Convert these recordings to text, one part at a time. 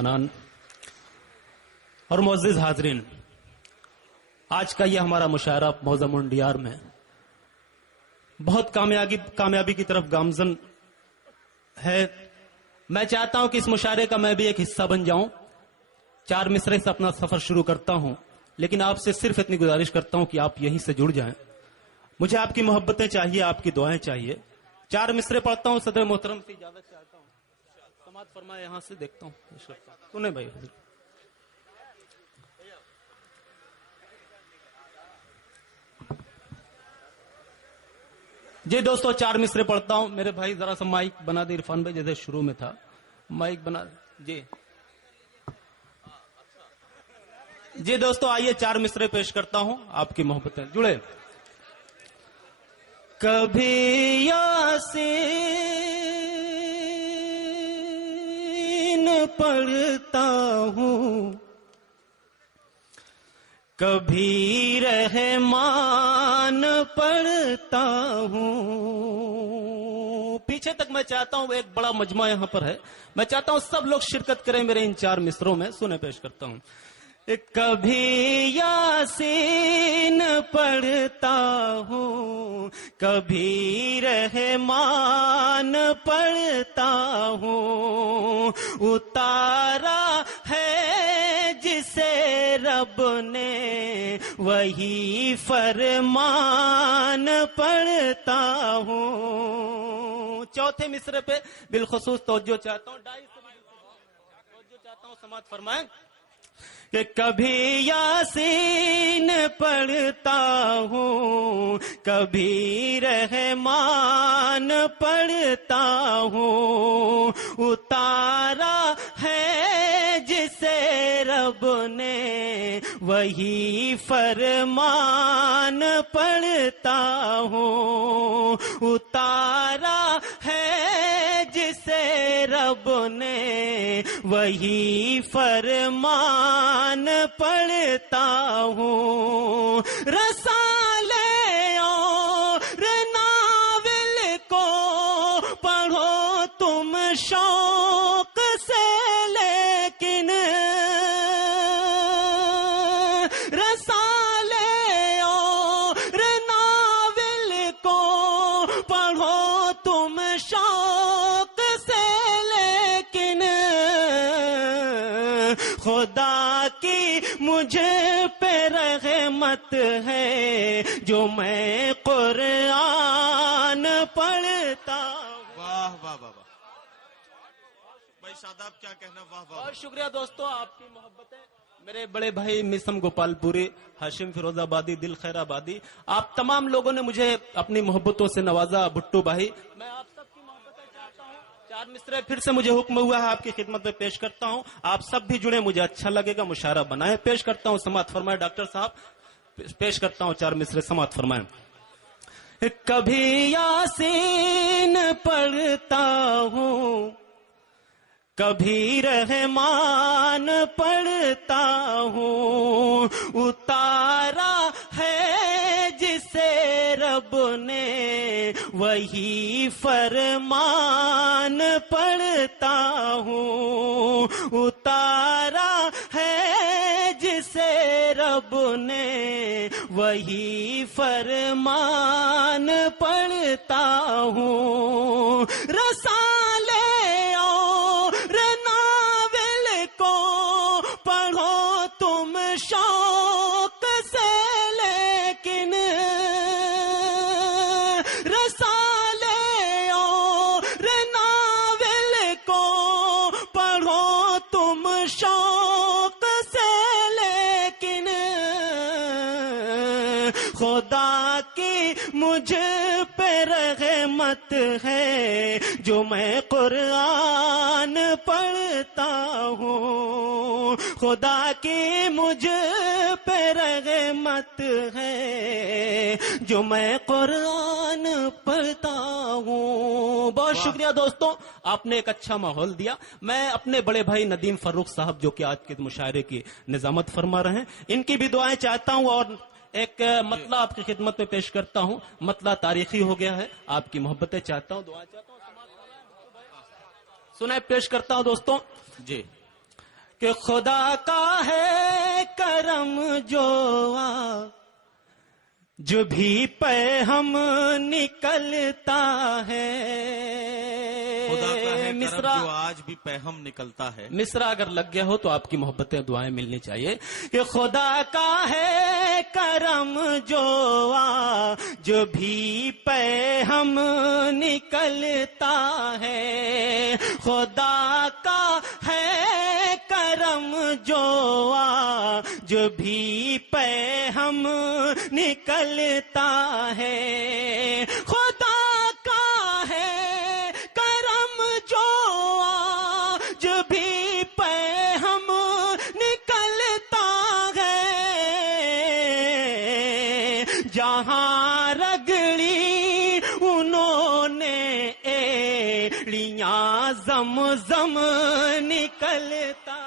मेहमानान और मुअज़्ज़िज़ हाज़रीन, आज का ये हमारा मुशायरा मौज़ा मुंडियार में बहुत कामयाबी की तरफ गामज़न है। मैं चाहता हूं कि इस मुशायरे का मैं भी एक हिस्सा बन जाऊं। 4 मिसरे से अपना सफर शुरू करता हूं, लेकिन आपसे सिर्फ इतनी गुजारिश करता हूं कि आप यहीं से जुड़ जाएं। मुझे आपकी मोहब्बतें चाहिए, आपकी दुआएं चाहिए। 4 मिसरे पढ़ता हूं, सदर मोहतरम से इजाजत चाहता हूं। समात फरमाए, यहां से देखता हूं। सुने भाई, जी दोस्तों, 4 मिसरे पढ़ता हूं। मेरे भाई जरा सा माइक बना दे, इरफान भाई, जैसे शुरू में था माइक बना जी। जी दोस्तों, आइए 4 मिसरे पेश करता हूं, आपकी मोहब्बतें जुड़े। कभी यासीन पढ़ता हूं, कभी रहमान पढ़ता हूं। पीछे तक मैं चाहता हूं, एक बड़ा मजमा यहां पर है, मैं चाहता हूं सब लोग शिरकत करें मेरे इन 4 मिसरों में। सुने पेश करता हूं। कभी यासीन पढ़ता हूं, कभी रहमान पढ़ता हूं। उतारा है जिसे रब ने वही फरमान पढ़ता हूं। चौथे मिसरे पे बिलखुसूस तवज्जो चाहता हूं, 2.5 तवज्जो चाहता हूं, समात फरमाएं कि कभी यासीन पढ़ता हूं, कभी रहमान पढ़ता हूं। उतारा है जिसे रब ने वही फरमान पढ़ता हूं। उतारा है जिसे रब ने वही फरमान पढ़ता हूं। रसाले और नावल को पढ़ो तुम शौक से, लेकिन रसाले और नावल को पढ़ो तुम शौक से, लेकिन खुदा की मुझे पे रहमत है जो मैं कुरान पढ़ता हूं। वाह वाह वाह वाह भाई शादाब, क्या कहना। वाह वाह। बहुत शुक्रिया दोस्तों, आपकी मोहब्बतें। मेरे बड़े भाई मिसम गोपालपुरी, हाशिम फिरोजाबादी, दिल खैराबादी, आप तमाम लोगों ने मुझे अपनी मोहब्बतों से नवाजा। भुट्टू भाई, मैं आप सबकी मोहब्बतें चाहता हूं। 4 मिसरे फिर से मुझे हुक्म हुआ है, आपकी खिदमत में पेश करता हूं। आप सब भी जुड़े, मुझे अच्छा लगेगा। मुशायरा बनाए, पेश करता हूं। समात फरमाए डॉक्टर साहब, पेश करता हूं 4 मिसरे, समात फरमाए। कभी यासीन पढ़ता हूं, कभी रहमान पढ़ता हूं। उतारा है जिसे रब ने वही फरमान पढ़ता हूं। उतारा है जिसे रब ने वही फरमान पढ़ता हूं। रसाले और नावल को पढ़ो तुम शौक से, लेकिन रसाले और नावल को पढ़ो तुम शौक से, लेकिन खुदा की मुझे पे रहमत है जो मैं कुरान पढ़ता हूँ। खुदा की मुझे पे रहमत है जो मैं कुरान पढ़ता हूँ। बहुत शुक्रिया दोस्तों, आपने एक अच्छा माहौल दिया। मैं अपने बड़े भाई नदीम फर्रुख साहब, जो कि आज के मुशायरे की निजामत फरमा रहे हैं, इनकी भी दुआएं चाहता हूँ और एक मतला आपकी खिदमत में पेश करता हूं। मतला तारीखी हो गया है, आपकी मोहब्बतें चाहता हूं, दुआ चाहता हूं। सुनाए पेश करता हूं दोस्तों जी। کہ خدا کا ہے کرم جو جو بھی پہ ہم نکلتا ہے. خدا کا ہے مصرع کرم جو آج بھی پیہم نکلتا ہے. مصرع اگر لگ گیا ہو تو آپ کی محبتیں دعائیں ملنی چاہیے کہ خدا کا ہے کرم جو بھی پہ ہم نکلتا ہے. خدا کا ہے کرم جو بھی پہ ہم نکلتا ہے. خدا کا ہے کرم جو بھی پہ ہم نکلتا ہے. جہاں رگڑی انہوں نے ایڑیاں زمزم نکلتا.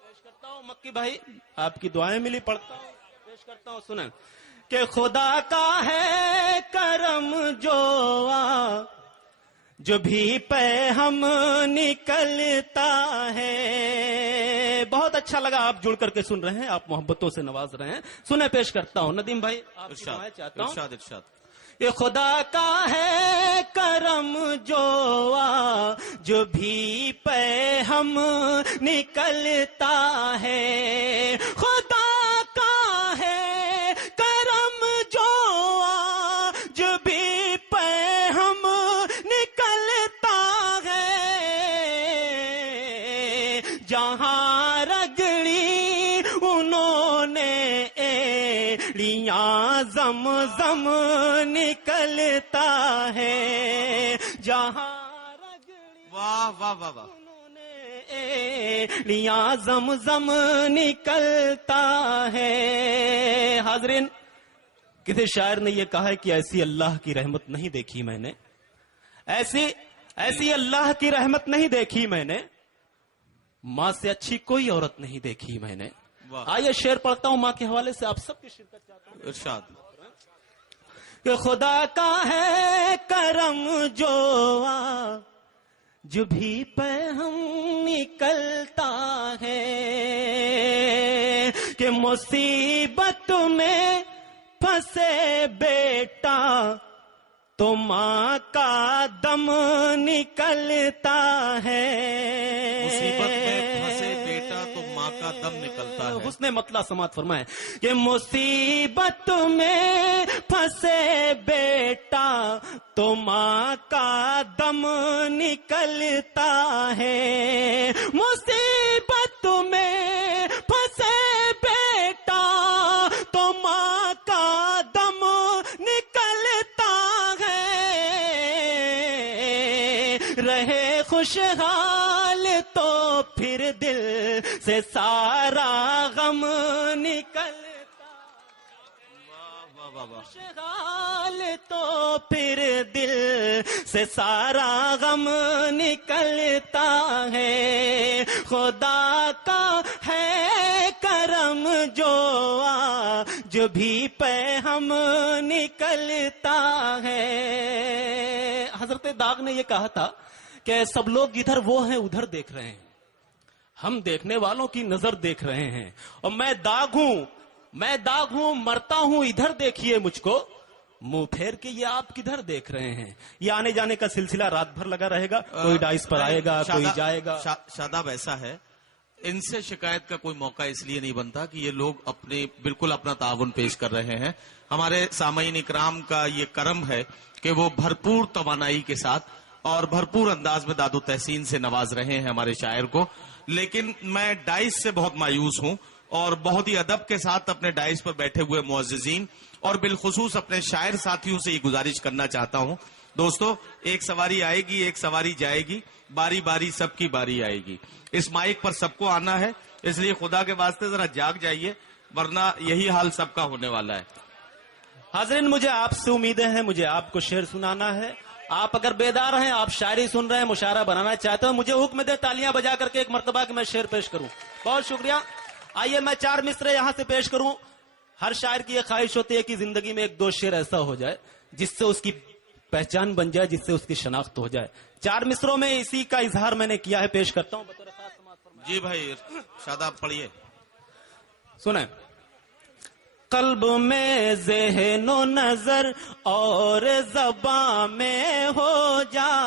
پیش کرتا ہوں مکی بھائی، آپ کی دعائیں ملی، پڑھتا ہوں، پیش کرتا ہوں، سنیں کہ خدا کا ہے کرم جو بھی پہ ہم نکلتا ہے. بہت اچھا لگا، آپ جڑ کر کے سن رہے ہیں، آپ محبتوں سے نواز رہے ہیں. سنیں پیش کرتا ہوں ندیم بھائی، آپ کی دعائیں چاہتا ہوں. ارشاد ارشاد. یہ خدا کا ہے کرم جو بھی پہ ہم نکلتا ہے. خدا کا ہے کرم جو بھی پہ ہم نکلتا ہے. جہاں رگڑی انہوں نے ایڑیاں زمزم نکلتا ہے. جہاں رگڑی واہ واہ واہ واہ. انہوں نے ایڑیاں زمزم نکلتا ہے. حاضرین، کسی شاعر نے یہ کہا ہے کہ ایسی اللہ کی رحمت نہیں دیکھی میں نے، ایسی اللہ کی رحمت نہیں دیکھی میں نے، ماں سے اچھی کوئی عورت نہیں دیکھی میں نے. واہ. آئیے شعر پڑھتا ہوں ماں کے حوالے سے، آپ سب کی شرکت چاہتا ہوں. ارشاد. کہ خدا کا ہے کرم جو بھی پہ ہم نکلتا ہے. کہ مصیبت میں پھنسے بیٹا تو ماں کا دم نکلتا ہے. مصیبت میں پھنسے بیٹا تو ماں کا دم نکلتا ہے. حسن مطلع سماعت فرمائیں کہ مصیبت میں پھنسے بیٹا تو ماں کا دم نکلتا ہے. مصیبت میں پھنسے بیٹا تو ماں کا دم نکلتا ہے. رہے خوشحال تو پھر دل سے سارا غم نکلتا. واہ واہ واہ. خوشحال تو پھر دل سے سارا غم نکلتا ہے. خدا کا ہے کرم جو بھی پہ ہم نکلتا ہے. حضرت داغ نے یہ کہا تھا کہ سب لوگ ادھر وہ ہیں ادھر دیکھ رہے ہیں، ہم دیکھنے والوں کی نظر دیکھ رہے ہیں، اور میں داغ ہوں مرتا ہوں ادھر دیکھیے مجھ کو، منہ پھیر کے یہ آپ کدھر دیکھ رہے ہیں. یہ آنے جانے کا سلسلہ رات بھر لگا رہے گا، کوئی ڈائس پر آئے گا، کوئی جائے گا. شاداب ایسا ہے، ان سے شکایت کا کوئی موقع اس لیے نہیں بنتا کہ یہ لوگ بالکل اپنا تعاون پیش کر رہے ہیں. ہمارے سامعین اکرام کا یہ کرم ہے کہ وہ بھرپور توانائی کے ساتھ اور بھرپور انداز میں داد و تحسین سے نواز رہے ہیں ہمارے شاعر کو. لیکن میں ڈائس سے بہت مایوس ہوں اور بہت ہی ادب کے ساتھ اپنے ڈائس پر بیٹھے ہوئے معززین اور بالخصوص اپنے شاعر ساتھیوں سے یہ گزارش کرنا چاہتا ہوں. دوستو، ایک سواری آئے گی، ایک سواری جائے گی، باری باری سب کی باری آئے گی. اس مائک پر سب کو آنا ہے، اس لیے خدا کے واسطے ذرا جاگ جائیے، ورنہ یہی حال سب کا ہونے والا ہے. حاضرین، مجھے آپ سے امیدیں ہیں، مجھے آپ کو شعر سنانا ہے. آپ اگر بیدار ہیں، آپ شاعری سن رہے ہیں، مشاعرہ بنانا چاہتے ہیں، مجھے حکم دے تالیاں بجا کر کے ایک مرتبہ کہ میں شعر پیش کروں. بہت شکریہ. آئیے میں 4 مصرے یہاں سے پیش کروں. ہر شاعر کی یہ خواہش ہوتی ہے کہ زندگی میں 1-2 شعر ایسا ہو جائے جس سے اس کی पहचान बन जाए, जिससे उसकी शनाख्त हो जाए। 4 मिसरों में इसी का इजहार मैंने किया है, पेश करता हूँ बतौर खास समाअत फरमाइए। जी भाई शादाब पढ़िए। सुने। कल्ब में ज़हनो नजर और ज़बां में हो जाए,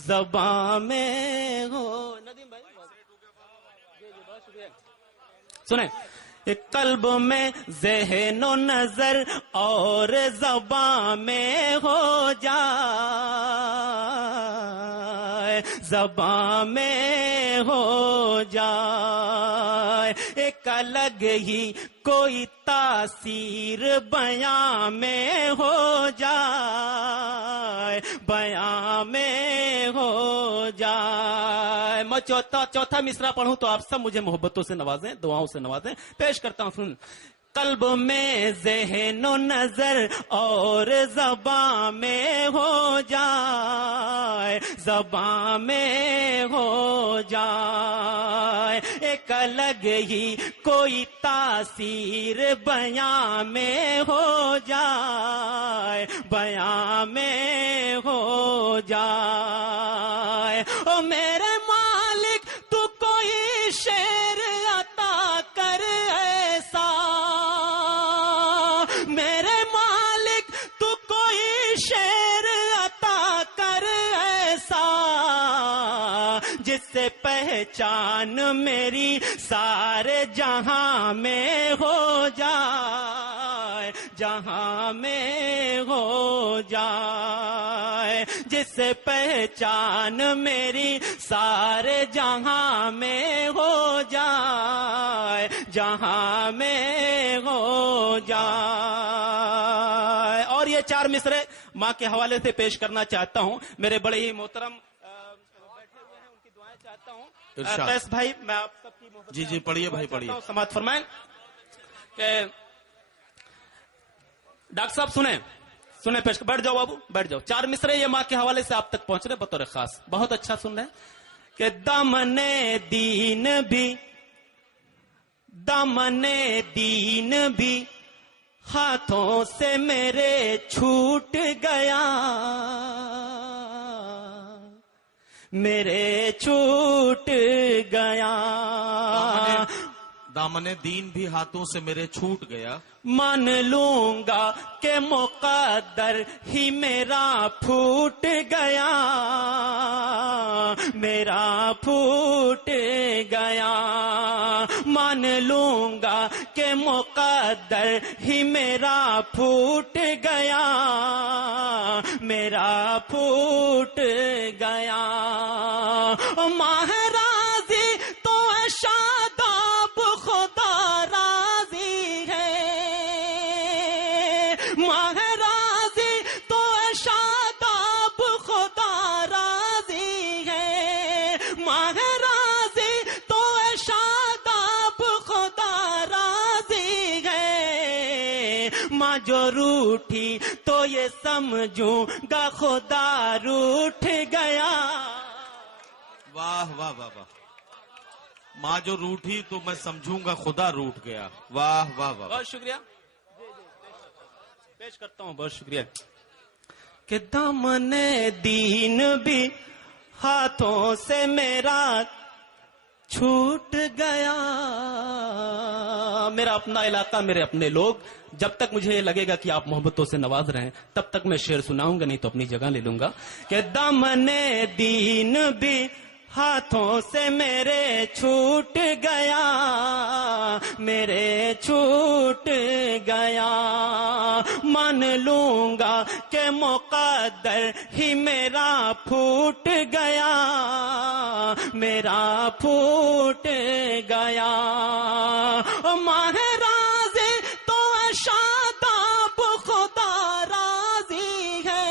ज़बां में हो। नदीम भाई बहुत शुक्रिया। सुने। एक कल्ब में ज़हनो नजर और ज़बां में हो जाए, ज़बां में हो जाए, एक अलग ही कोई तासीर बयां में हो जाए, बयां में हो जाए। मैं चौथा मिसरा पढ़ूं तो आप सब मुझे मोहब्बतों से नवाजें, दुआओं से नवाजें। पेश करता हूं, सुन। कल्ब में ज़हनो नजर और ज़बां में हो जाए, ज़बां में हो जाए, एक अलग ही कोई तासीर बयां में हो जाए, बयां में हो जाए। ओ मेरे मालिक तू कोई शेर अता कर ऐसा, मेरे मालिक तू कोई शेर अता कर ऐसा, जिससे पहचान मेरी सारे जहां में हो जाए, जहां में हो जाए, जिससे पहचान मेरी सारे जहां में हो जाए, जहां में हो जाए। और ये 4 मिसरे माँ के हवाले से पेश करना चाहता हूँ। मेरे बड़े ही मोहतरम बैठे हुए हैं, उनकी दुआएं चाहता हूँ। कैस भाई, मैं आप सबकी मोहब्बत। जी पढ़िए भाई पढ़िए। समाअत फरमाएं कि डॉक्टर साहब सुने पेश। बैठ जाओ बाबू, बैठ जाओ। 4 मिसरे ये माँ के हवाले से आप तक पहुंच रहे बतौर खास। बहुत अच्छा सुन रहे हैं कि दामने दीन भी हाथों से मेरे छूट गया, मेरे छूट गया। दामने दीन भी हाथों से मेरे छूट गया, मान लूंगा कि मुक़द्दर ही मेरा फूट गया, मेरा फूट गया। मान लूंगा कि मुक़द्दर ही मेरा फूट गया, मेरा फूट गया। महाराजी तो शादाब खुदा राजी है, महाराजी तो शादाब खुदा राजी है, महाराजी तो शादाब खुदा राजी है। माँ जो रूठी तो ये समझूंगा खुदा रूठ गया। वाह वाह वाह वाह। माँ जो रूठी तो मैं समझूंगा खुदा रूठ गया। वाह वाह वाह। बहुत शुक्रिया। पेश करता हूँ, बहुत शुक्रिया। कि दामने दीन भी हाथों से मेरा छूट गया। मेरा अपना इलाका, मेरे अपने लोग, जब तक मुझे लगेगा कि आप मोहब्बतों से नवाज रहे हैं तब तक मैं शेर सुनाऊंगा, नहीं तो अपनी जगह ले लूंगा। कि दामने दीन भी हाथों से मेरे छूट गया, मेरे छूट गया। मान लूंगा कि मुक़द्दर ही मेरा फूट गया, मेरा फूट गया। महाराज़े तो शादाब खुदा राजी है,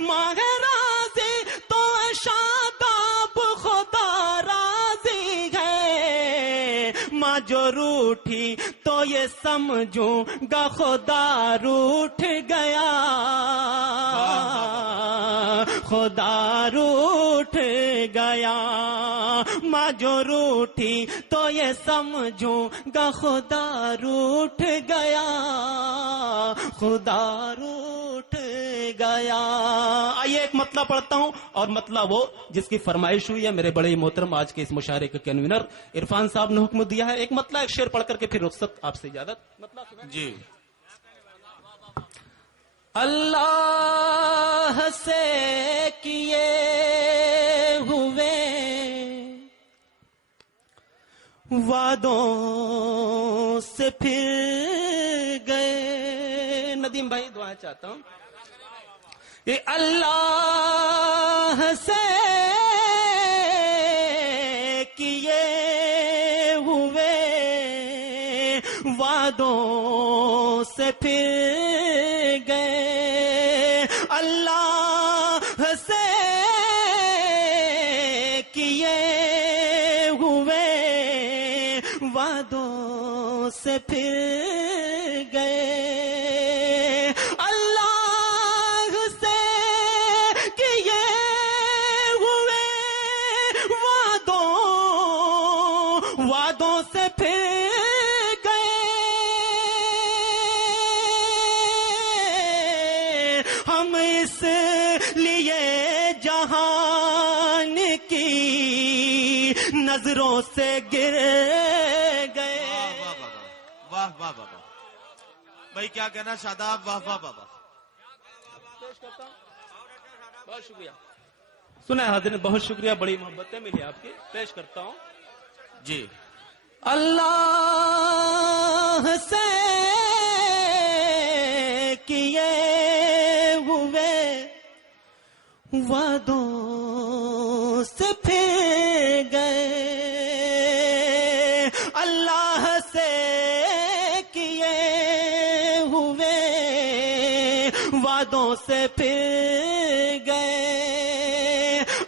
महाराज़े तो शादाब खुदा राजी है। माँ जो रूठी तो ये समझूंगा खुदा रूठ गया, خدا روٹھ گیا. ماں جو روٹھی تو یہ سمجھوں گا خدا روٹھ گیا, خدا روٹھ گیا. آئیے ایک مطلب پڑھتا ہوں, اور مطلب وہ جس کی فرمائش ہوئی ہے میرے بڑے محترم آج کے اس مشاعرے کے کنوینر عرفان صاحب نے حکم دیا ہے. ایک مطلب ایک شعر پڑھ کر کے پھر رخصت آپ سے اجازت. مطلب جی. اللہ سے کیے ہوئے وعدوں سے پھر گئے. ندیم بھائی دعائیں چاہتا ہوں. یہ اللہ سے کیے ہوئے وعدوں سے پھر گئے. اللہ سے کیے ہوئے وعدوں سے پھر گئے. اللہ سے کیے ہوئے وعدوں سے پھر گئے. ہم اس لیے جہان کی نظروں سے گر گئے. واہ واہ واہ بھائی, کیا کہنا شاداب, واہ واہ بابا. بہت شکریہ. سنا حاضرین, بہت شکریہ, بڑی محبتیں ملی آپ کی. پیش کرتا ہوں. جی. اللہ سے کیے ہوئے وعدوں سے پھر گئے. اللہ سے کیے ہوئے وعدوں سے پھر گئے.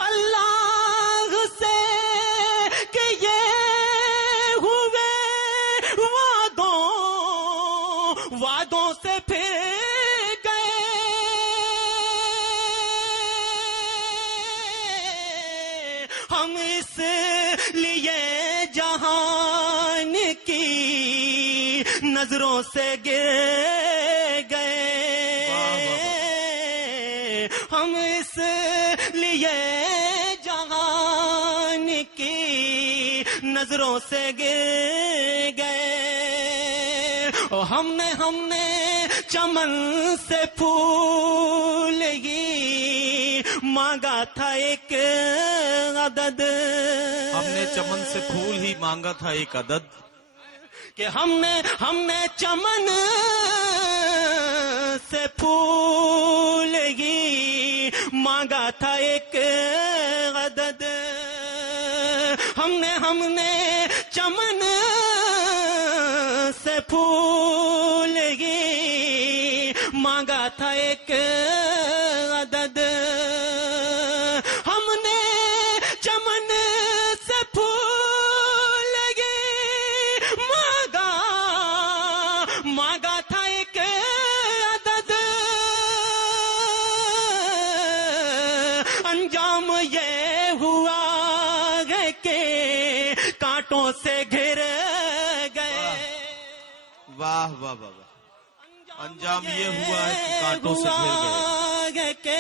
اللہ سے کیے ہوئے وعدوں سے پھر گئے. ہم اس لیے جہان کی نظروں سے گر گئے. ہم اس لیے جہان کی نظروں سے گر گئے. اور ہم نے چمن سے پھول ہی مانگا تھا ایک عدد. ہم نے چمن سے پھول ہی مانگا تھا ایک عدد. کہ ہم نے چمن سے پھول ہی مانگا تھا ایک عدد. ہم نے چمن سے پھول ہی مانگا تھا ایک عدد. ہم نے چمن سے پھول ہی مانگا تھا ایک عدد. انجام یہ ہوا ہے کہ کانٹوں سے گھر گئے. واہ واہ واہ. انجام یہ ہوا ہے کہ کانٹوں سے گھر گئے. کہ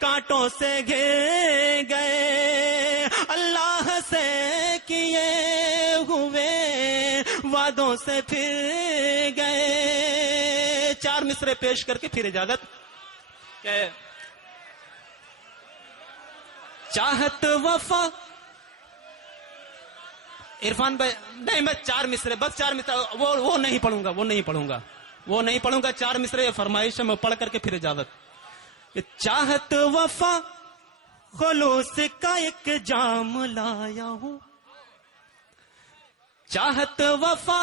کانٹوں سے گھر گئے. اللہ سے کیے ہوئے وعدوں سے پھر گئے. 4 مصرے پیش کر کے پھر اجازت. کہ چاہت وفا. عرفان بھائی نہیں, میں 4 مصرے, بس 4 مصرے, وہ نہیں پڑھوں گا. 4 مصرے فرمائش ہے, میں پڑھ کر کے پھر اجازت. کہ چاہت وفا خلوص کا ایک جام لایا ہوں. چاہت وفا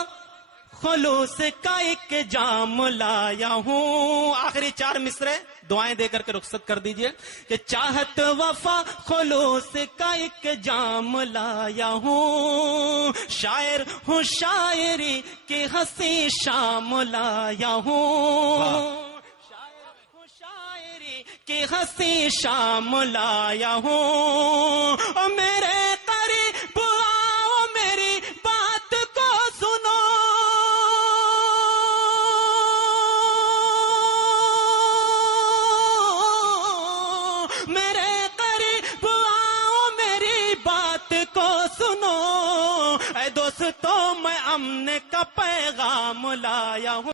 خلوص کا ایک جام لایا ہوں. آخری 4 مصرے دعائیں دے کر کے رخصت کر دیجئے. کہ چاہت وفا خلوص کا ایک جام لایا ہوں. شاعر ہوں شاعری کی ہنسی شام لایا ہوں. کی ہنسی شام لایا ہوں، اور میرے قریب آؤ میری بات کو سنو، میرے قریب آؤ میری بات کو سنو، اے دوستو میں امن کا پیغام لایا ہوں۔